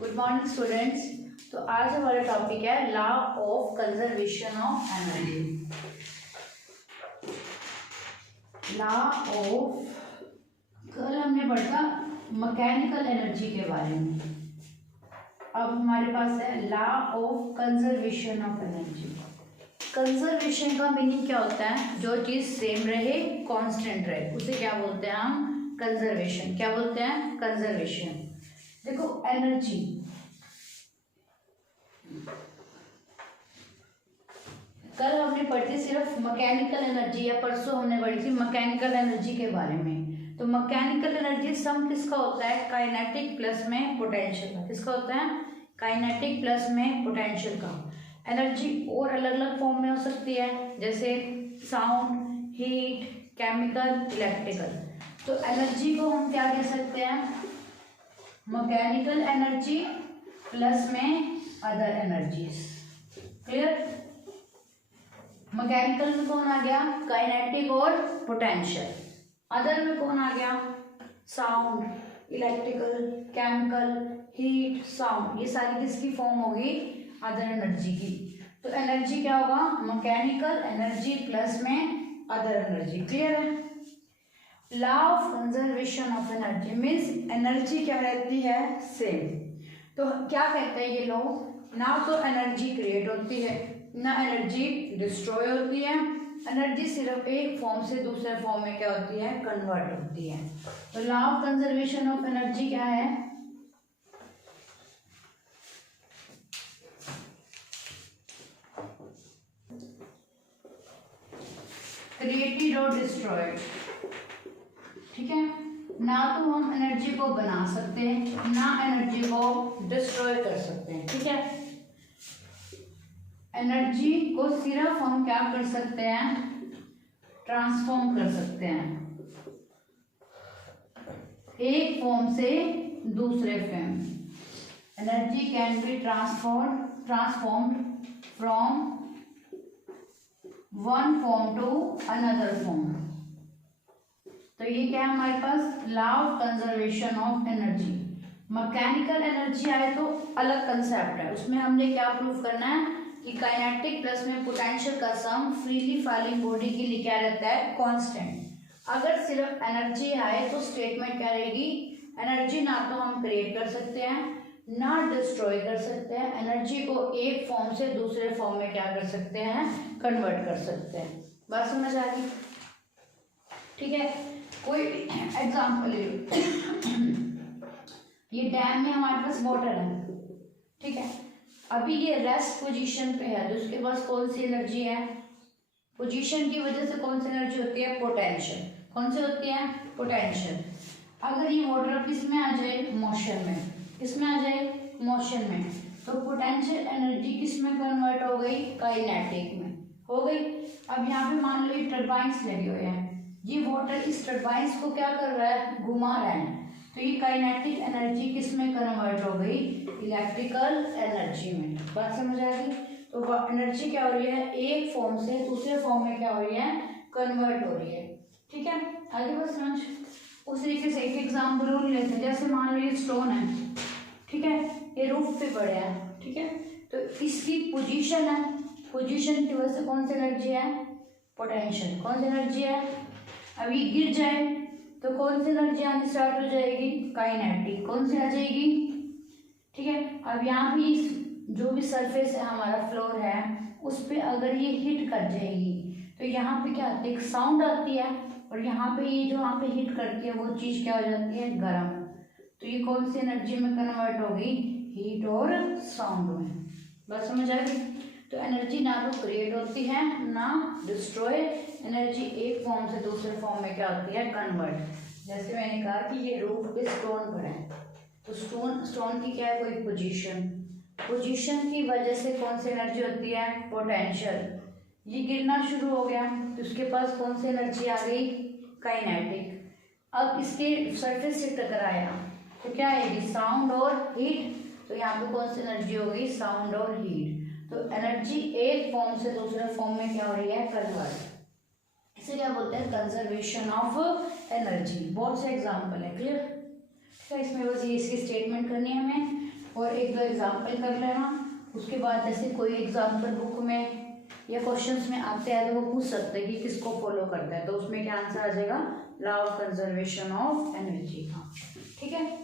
Good morning students. तो आज हमारा टॉपिक है law of conservation of energy. Law of, कल हमने पढ़ा मैकेनिकल एनर्जी के बारे में। अब हमारे पास है law of conservation of energy. Conservation का मीनिंग क्या होता है? जो चीज़ सेम रहे, कांस्टेंट रहे, उसे क्या बोलते हैं हम? कंजर्वेशन। क्या बोलते हैं? कंजर्वेशन। देखो एनर्जी, कल हमने पढ़ी थी सिर्फ मैकेनिकल एनर्जी, या परसों हमने पढ़ी थी मैकेनिकल एनर्जी के बारे में। तो मैकेनिकल एनर्जी सम किसका होता है? काइनेटिक प्लस में पोटेंशियल का। किसका होता है? काइनेटिक प्लस में पोटेंशियल का। एनर्जी और अलग अलग फॉर्म में हो सकती है, जैसे साउंड, हीट, केमिकल, इलेक्ट्रिकल। तो एनर्जी को हम क्या कह सकते हैं? मैकेनिकल एनर्जी प्लस में अदर एनर्जीज। क्लियर? मैकेनिकल में कौन आ गया? काइनेटिक और पोटेंशियल। अदर में कौन आ गया? Sound, electrical, chemical, heat, sound. ये सारी किसकी फॉर्म होगी? अदर एनर्जी की। तो एनर्जी क्या होगा? मैकेनिकल एनर्जी प्लस में अदर एनर्जी। क्लियर है? Law of conservation of energy means energy क्या रहती है? सेम। तो क्या कहते हैं ये लोग? ना तो एनर्जी क्रिएट होती है, ना एनर्जी डिस्ट्रॉय होती है। एनर्जी सिर्फ एक फॉर्म से दूसरे फॉर्म में क्या होती है? कन्वर्ट होती है। तो law of conservation of energy क्या है? क्रिएटेड और डिस्ट्रॉयड। ठीक है? ना तो हम एनर्जी को बना सकते हैं, ना एनर्जी को डिस्ट्रॉय कर सकते हैं। ठीक है? एनर्जी को सिर्फ हम क्या कर सकते हैं? ट्रांसफॉर्म कर सकते हैं, एक फॉर्म से दूसरे form. Energy can be transformed from one form to another form. तो ये क्या है हमारे पास? Law of conservation of energy. Mechanical energy आए तो अलग कंसेप्ट है, उसमें हमने क्या प्रूव करना है कि काइनेटिक प्लस में पोटेंशियल का सम फ्रीली फॉलिंग बॉडी के लिए क्या रहता है? कांस्टेंट। अगर सिर्फ एनर्जी आए तो स्टेटमेंट क्या रहेगी? एनर्जी ना तो हम क्रिएट कर सकते हैं, ना डिस्ट्रॉय कर सकते हैं। एनर्जी को एक फॉर्म से दूसरे फॉर्म में क्या कर सकते हैं? कन्वर्ट कर सकते हैं। बात समझ आ गई? ठीक है? कोई एग्जाम्पल ले लो। ये डैम में हमारे पास वाटर है, ठीक है? अभी ये रेस्ट पोजीशन पे है, तो उसके पास कौन सी एनर्जी है? पोजीशन की वजह से कौन सी एनर्जी होती है? पोटेंशियल। कौन सी होती है? पोटेंशियल। अगर ये वाटर अब इसमें आ जाए मोशन में, इसमें आ जाए मोशन में, तो पोटेंशियल एनर्जी किस में कन्वर्ट हो गई? काइनेटिक में हो गई। अब यहाँ पे मान लो ये टर्बाइंस लगे हुए हैं, ये वाटर इस टर्बाइंस को क्या कर रहा है? घुमा रहा है। तो ये काइनेटिक एनर्जी किस में कन्वर्ट हो गई? इलेक्ट्रिकल एनर्जी में। बात समझ आ गई? तो एनर्जी क्या हो रही है? एक फॉर्म से दूसरे फॉर्म में क्या हो रही है? कन्वर्ट हो रही है। ठीक है? आगे बस समझ। उस तरीके से एक एग्जाम्पल और लेते हैं। जैसे मान लो ये स्टोन है, ठीक है? ये रूफ पे पड़े हैं, ठीक है? तो इसकी पोजीशन है, पोजीशन की वजह से कौन सी एनर्जी है? पोटेंशियल। कौन सी एनर्जी है? अभी गिर जाए तो कौन सी एनर्जी आनी स्टार्ट हो जाएगी? काइनेटिक। कौन सी आ जाएगी? ठीक है? अब यहाँ भी जो भी सरफेस है, हमारा फ्लोर है, उस पे अगर ये हिट कर जाएगी तो यहाँ पे क्या आती है? एक साउंड आती है, और यहाँ पे ये जो यहाँ पे हिट करती है वो चीज़ क्या हो जाती है? गर्म। तो ये कौन सी एनर्जी में कन्वर्ट होगी? हीट और साउंड में। बस समझ आ गई? तो एनर्जी ना तो क्रिएट होती है, ना डिस्ट्रॉय। एनर्जी एक फॉर्म से दूसरे फॉर्म में क्या होती है? कन्वर्ट। जैसे मैंने कहा कि ये रूफ पे स्टोन पड़ा है, तो स्टोन की क्या है? कोई पोजीशन की वजह से कौन सी एनर्जी होती है? पोटेंशियल। ये गिरना शुरू हो गया तो उसके पास कौन सी एनर्जी आ गई? काइनेटिक। अब इसके सरफेस से टकराया तो क्या आएगी? साउंड और हीट। तो यहाँ पे कौन सी एनर्जी होगी? साउंड और हीट। तो एनर्जी एक फॉर्म से दूसरे फॉर्म में क्या हो रही है? कन्वर्ट। इसे क्या बोलते हैं? Conservation of energy. बहुत से एग्जाम्पल है। क्लियर? तो इसमें बस ये इसकी स्टेटमेंट करनी है हमें, और एक दो एग्जाम्पल कर लेना। उसके बाद जैसे कोई एग्जाम्पल बुक में या क्वेश्चंस में आते हैं तो वो पूछ सकते हैं कि किसको फॉलो करता है, तो उसमें क्या आंसर आ जाएगा, law of conservation of energy. हाँ ठीक है।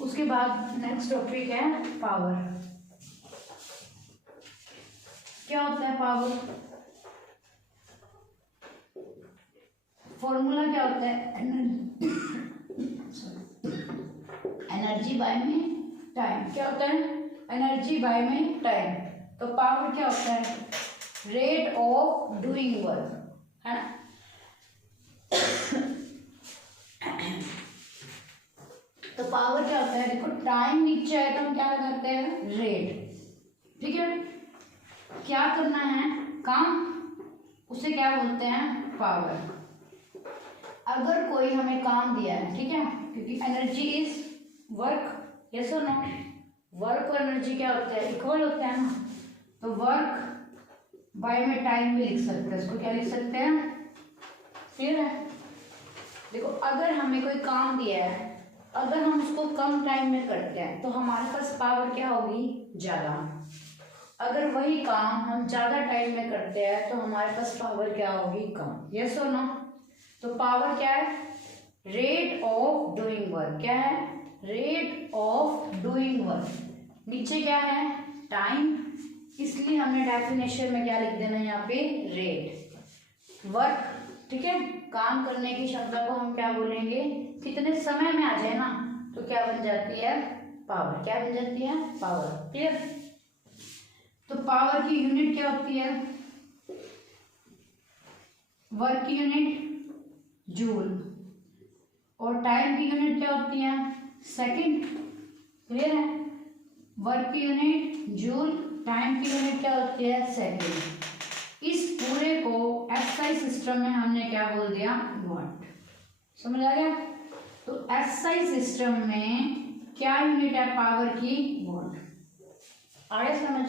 उसके बाद नेक्स्ट टॉपिक है पावर। क्या होता है पावर? फॉर्मूला क्या होता है? एनर्जी बाय में टाइम। क्या होता है? एनर्जी बाय में टाइम। तो पावर क्या होता है? रेट ऑफ डूइंग वर्क, है ना। तो पावर क्या होता है? देखो टाइम नीचे है तो हम क्या करते हैं, रेट। ठीक है, क्या करना है काम, उसे क्या बोलते हैं, पावर। अगर कोई हमें काम दिया है, ठीक है, क्योंकि एनर्जी इज वर्क, यस और नो। वर्क और एनर्जी क्या होता है, इक्वल होता है ना। तो वर्क बाय में टाइम भी लिख सकते हैं, इसको क्या लिख सकते हैं, क्लियर है। देखो अगर हमें कोई काम दिया है, अगर हम उसको कम टाइम में करते हैं तो हमारे पास पावर क्या होगी, ज्यादा। अगर वही काम हम ज्यादा टाइम में करते हैं तो हमारे पास पावर क्या होगी, कम, यस और नो। तो पावर क्या है, रेट ऑफ डूइंग वर्क। क्या है, रेट ऑफ डूइंग वर्क। नीचे क्या है, टाइम, इसलिए हमने डेफिनेशन में क्या लिख देना है यहाँ पे, रेट। वर्क, ठीक है, काम करने की क्षमता को हम क्या बोलेंगे, कितने समय में आ जाए ना, तो क्या बन जाती है, पावर। क्या बन जाती है, पावर। क्लियर। तो पावर की यूनिट क्या होती है, वर्क की यूनिट जूल, और टाइम की यूनिट क्या होती है, सेकंड। क्लियर है, वर्क की यूनिट जूल, टाइम की यूनिट क्या होती है, सेकंड। इस पूरे को एसआई सिस्टम में हमने क्या बोल दिया, वॉट। समझ आ गया। तो एसआई सिस्टम में क्या यूनिट है पावर की, वॉट। आगे समझ।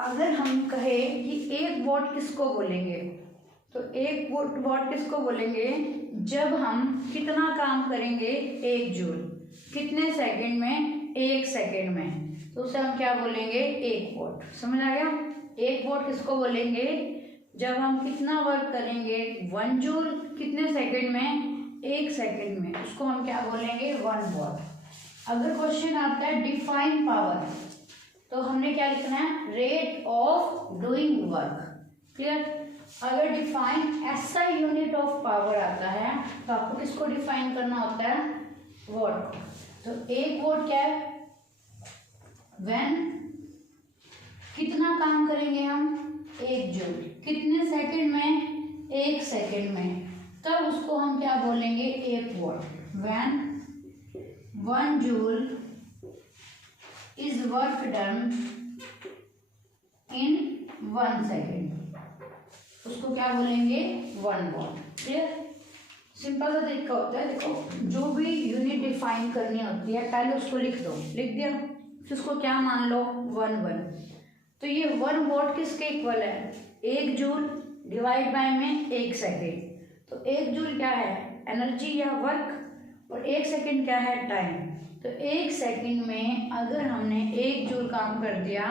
अगर हम कहे कि एक वॉट किसको बोलेंगे, तो एक वॉट किसको बोलेंगे, जब हम कितना काम करेंगे, 1 जूल, कितने सेकंड में, 1 सेकंड में, तो उसे हम क्या बोलेंगे, 1 वॉट। समझ आ गया। 1 वॉट किसको बोलेंगे, जब हम कितना वर्क करेंगे, 1 जूल, कितने सेकंड में, 1 सेकंड में, उसको हम क्या बोलेंगे, 1 वॉट। अगर क्वेश्चन आता है डिफाइन पावर, तो हमने क्या लिखना है, rate of doing work. Clear. अगर define SI unit of power आता है तो आपको किसको डिफाइन करना होता है, वॉट। तो 1 वॉट क्या है, व्हेन, कितना काम करेंगे हम, 1 जूल, कितने सेकंड में, 1 सेकंड में, तब उसको हम क्या बोलेंगे, 1 what. When 1 joule is work done in 1 second, उसको क्या बोलेंगे, 1 वॉट। क्लियर। सिंपल सा तरीका होता है। देखो जो भी यूनिट डिफाइन करनी होती है, पहले उसको लिख दो, लिख दिया, फिर उसको क्या मान लो, 1 तो ये 1 वॉट किसके इक्वल है, 1 जूल डिवाइड बाय में 1 सेकेंड। तो 1 जूल क्या है, एनर्जी या वर्क, और 1 सेकेंड क्या है, टाइम। तो 1 सेकेंड में अगर हमने 1 जूल काम कर दिया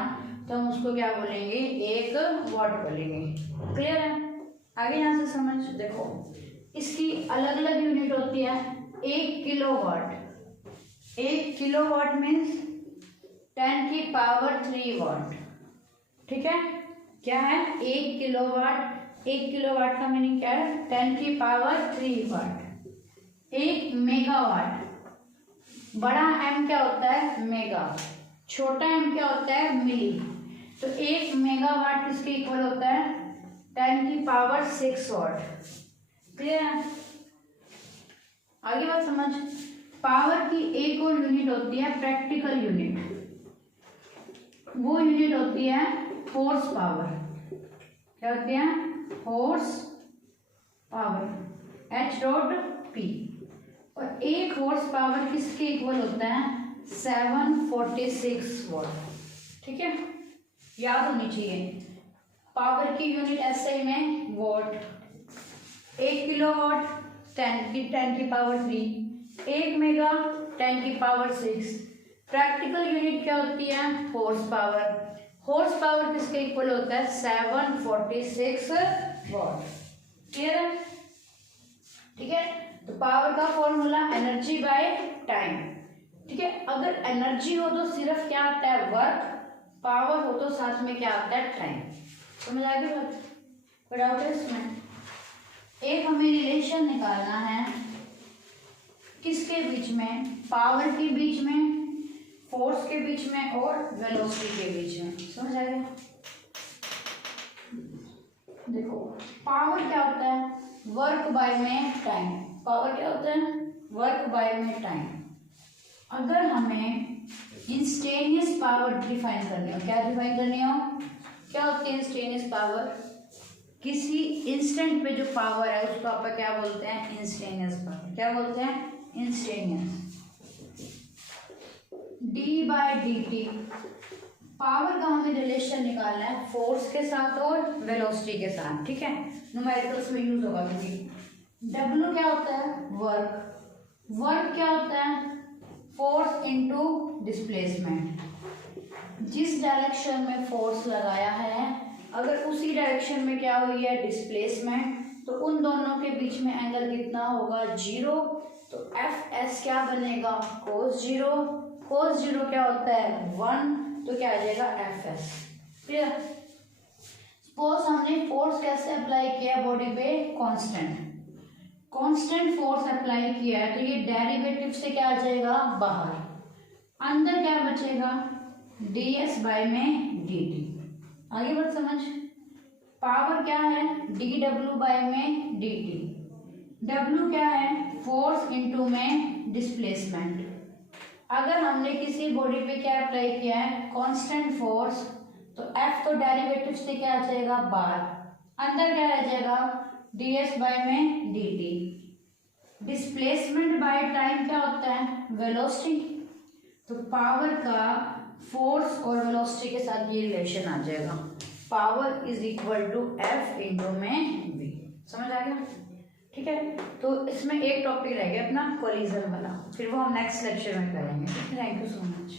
तो हम उसको क्या बोलेंगे, 1 वॉट बोलेंगे। क्लियर है। आगे यहाँ से समझ। देखो इसकी अलग अलग यूनिट होती है। 1 किलोवाट, 1 किलोवाट मीन्स 10 की पावर 3 वॉट। ठीक है, क्या है, 1 किलोवाट, 1 किलोवाट का मीनिंग क्या है, 10 की पावर 3 वाट। 1 मेगावाट, बड़ा एम क्या होता है, मेगा, छोटा एम क्या होता है, मिली। तो 1 मेगावाट किसके इक्वल होता है, 10 की पावर 6 वॉट। क्लियर है। आगे बात समझ। पावर की एक और यूनिट होती है प्रैक्टिकल यूनिट, वो यूनिट होती है फोर्स पावर। क्या होती है, फोर्स पावर, H.P। और 1 हॉर्स पावर किसके इक्वल होता है, 746 वॉट। ठीक है, याद होनी चाहिए। पावर की यूनिट एसआई में वॉट, 1 किलो वॉट 10 की पावर 3, 1 मेगा 10⁶। प्रैक्टिकल यूनिट क्या होती है? Horse power. हॉर्स पावर किसके इक्वल होता है? 746 वॉट। क्लियर है? ठीक है, तो पावर का फॉर्मूला एनर्जी बाय टाइम। ठीक है, अगर एनर्जी हो तो सिर्फ क्या आता है? वर्क। पावर हो तो साथ में क्या आता है? टाइम। समझ आ गई बात? कोई डाउट है इसमें? एक हमें रिलेशन निकालना है किसके बीच में? पावर के बीच में, फोर्स के बीच में और वेलोसिटी के बीच में। समझ आ गया? देखो, पावर क्या होता है? वर्क बाय में टाइम। पावर क्या होता है? वर्क बाय में टाइम। अगर हमें इंस्टेनियस पावर डिफाइन करनी हो, क्या डिफाइन करनी हो? क्या होती है इंस्टेनियस पावर? किसी इंस्टेंट पे जो पावर है उसको आप क्या बोलते हैं? Instantaneous power. क्या बोलते हैं? Instantaneous. D by D T. Power का हमें रिलेशन निकालना है फोर्स के साथ और वेलोसिटी के साथ। ठीक है, न्यूमेरिकल्स में यूज होगा। क्योंकि डब्ल्यू क्या होता है? वर्क। वर्क क्या होता है? Force into displacement. जिस डायरेक्शन में फोर्स लगाया है, अगर उसी डायरेक्शन में क्या हुई है? डिस्प्लेसमेंट, तो उन दोनों के बीच में एंगल कितना होगा? 0। तो एफ एस क्या बनेगा? कोस 0। कोस 0 क्या होता है? 1। तो क्या आ जाएगा? F S. क्लियर? सपोज हमने फोर्स कैसे अप्लाई किया बॉडी पे? कांस्टेंट। कांस्टेंट फोर्स अप्लाई किया है तो ये डेरिवेटिव से क्या आ जाएगा? बाहर। अंदर क्या बचेगा? डी एस बाय में डी टी। आगे बढ़ समझ। पावर क्या है? डी डब्ल्यू बाय में डी टी। डब्ल्यू क्या है? फोर्स इनटू में डिस्प्लेसमेंट। अगर हमने किसी बॉडी पे क्या अप्लाई किया है? कांस्टेंट फोर्स, तो एफ तो डेरिवेटिव से क्या आ जाएगा? बाहर। अंदर क्या रह जाएगा? डी एस बाय में D T. Displacement by time क्या होता है? वेलोसिटी। तो पावर का फोर्स और वेलोसिटी के साथ ये रिलेशन आ जाएगा। Power is equal to F into में वी। समझ आ गया? ठीक है, तो इसमें एक टॉपिक रह गया अपना कोलिजन वाला, फिर वो हम नेक्स्ट लेक्चर में करेंगे। Thank you so much.